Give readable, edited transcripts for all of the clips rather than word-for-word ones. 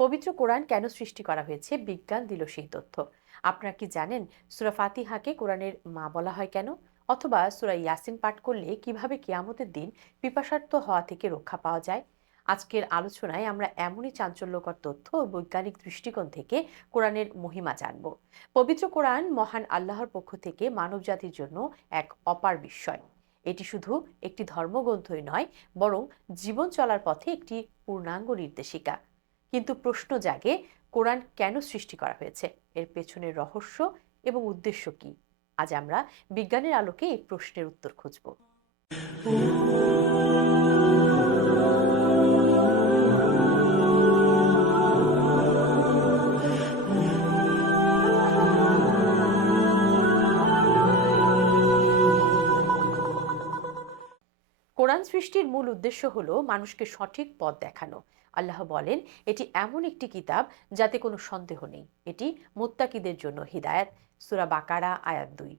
পবিত্র কোরআন কেন সৃষ্টি করা হয়েছে, বিজ্ঞান দিল সেই তথ্য। আপনারা কি জানেন সূরা ফাতিহাকে কোরআনের মা বলা হয় কেন? অথবা সূরা ইয়াসিন পাঠ করলে কিভাবে কিয়ামতের দিন পিপাসার্ত হওয়া থেকে রক্ষা পাওয়া যায়? আজকের আলোচনায় আমরা এমনই চাঞ্চল্যকর তথ্য ও বৈজ্ঞানিক দৃষ্টিকোণ থেকে কোরআনের মহিমা জানব। পবিত্র কোরআন মহান আল্লাহর পক্ষ থেকে মানবজাতির জন্য এক অপার বিস্ময়। এটি শুধু একটি ধর্মগ্রন্থই নয়, বরং জীবন চলার পথে একটি পূর্ণাঙ্গ নির্দেশিকা। কিন্তু প্রশ্ন জাগে, কোরআন কেন সৃষ্টি করা হয়েছে, এর পেছনের রহস্য এবং উদ্দেশ্য কি? আজ আমরা বিজ্ঞানের আলোকে এই প্রশ্নের উত্তর খুঁজব। কোরআন সৃষ্টির মূল উদ্দেশ্য হলো মানুষকে সঠিক পথ দেখানো। আল্লাহ বলেন, এটি এমন একটি কিতাব যাতে কোনো সন্দেহ নেই, এটি মুত্তাকিদের জন্য হিদায়াত। সূরা বাকারা আয়াত 2।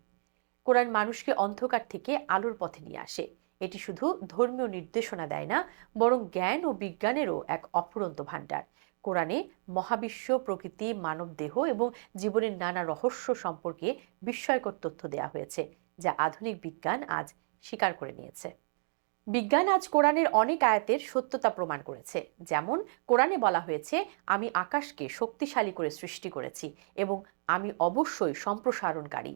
কোরআন মানুষকে অন্ধকার থেকে আলোর পথে নিয়ে আসে। এটি শুধু ধর্মীয় নির্দেশনা দেয় না, বরং জ্ঞান ও বিজ্ঞানেরও এক অফুরন্ত ভাণ্ডার। কোরআনে মহাবিশ্ব, প্রকৃতি, মানবদেহ এবং জীবনের নানা রহস্য সম্পর্কে বিস্ময়কর তথ্য দেওয়া হয়েছে, যা আধুনিক বিজ্ঞান আজ স্বীকার করে নিয়েছে। বিজ্ঞান আজ কোরআনের অনেক আয়াতের সত্যতা প্রমাণ করেছে। যেমন কোরআনে বলা হয়েছে, আমি আকাশকে শক্তিশালী করে সৃষ্টি করেছি এবং আমি অবশ্যই সম্প্রসারণকারী।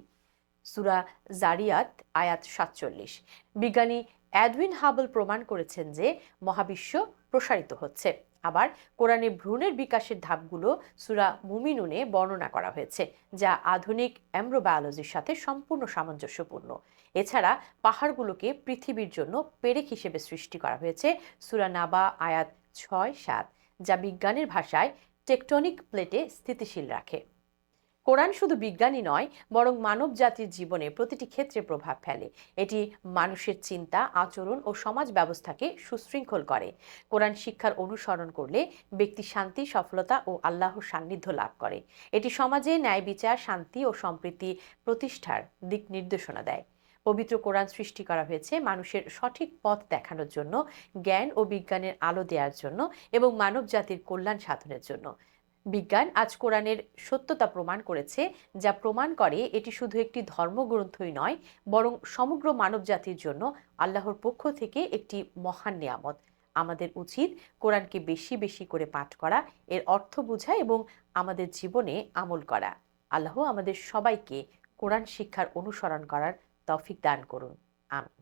সূরা জারিয়াত আয়াত 47। বিজ্ঞানী এডউইন হাবল প্রমাণ করেছেন যে মহাবিশ্ব প্রসারিত হচ্ছে। আবার কোরআনে ভ্রূণের বিকাশের ধাপগুলো সূরা মুমিনুনে বর্ণনা করা হয়েছে, যা আধুনিক এমব্রোবায়োলজির সাথে সম্পূর্ণ সামঞ্জস্যপূর্ণ। এছাড়া পাহাড়গুলোকে পৃথিবীর জন্য পেরেক হিসেবে সৃষ্টি করা হয়েছে সূরা নাবা আয়াত 6-7, যা বিজ্ঞানের ভাষায় টেকটনিক প্লেটে স্থিতিশীল রাখে। কোরআন শুধু বিজ্ঞানই নয়, বরং মানব জাতির জীবনে প্রতিটি ক্ষেত্রে প্রভাব ফেলে। এটি মানুষের চিন্তা, আচরণ ও সমাজ ব্যবস্থাকে সুশৃঙ্খল করে। কোরআন শিক্ষার অনুসরণ করলে ব্যক্তি শান্তি, সফলতা ও আল্লাহর সান্নিধ্য লাভ করে। এটি সমাজে ন্যায় বিচার, শান্তি ও সম্প্রীতি প্রতিষ্ঠার দিক নির্দেশনা দেয়। পবিত্র কোরআন সৃষ্টি করা হয়েছে মানুষের সঠিক পথ দেখানোর জন্য, জ্ঞান ও বিজ্ঞানের আলো দেওয়ার জন্য এবং মানব জাতির কল্যাণ সাধনের জন্য। বিজ্ঞান আজ কোরআনের সত্যতা প্রমাণ করেছে, যা প্রমাণ করে এটি শুধু একটি ধর্মগ্রন্থই নয়, বরং সমগ্র মানবজাতির জন্য আল্লাহর পক্ষ থেকে একটি মহান নিয়ামত। আমাদের উচিত কোরআনকে বেশি বেশি করে পাঠ করা, এর অর্থ বোঝা এবং আমাদের জীবনে আমল করা। আল্লাহ আমাদের সবাইকে কোরআন শিক্ষার অনুসরণ করার তৌফিক দান করুন। আমিন।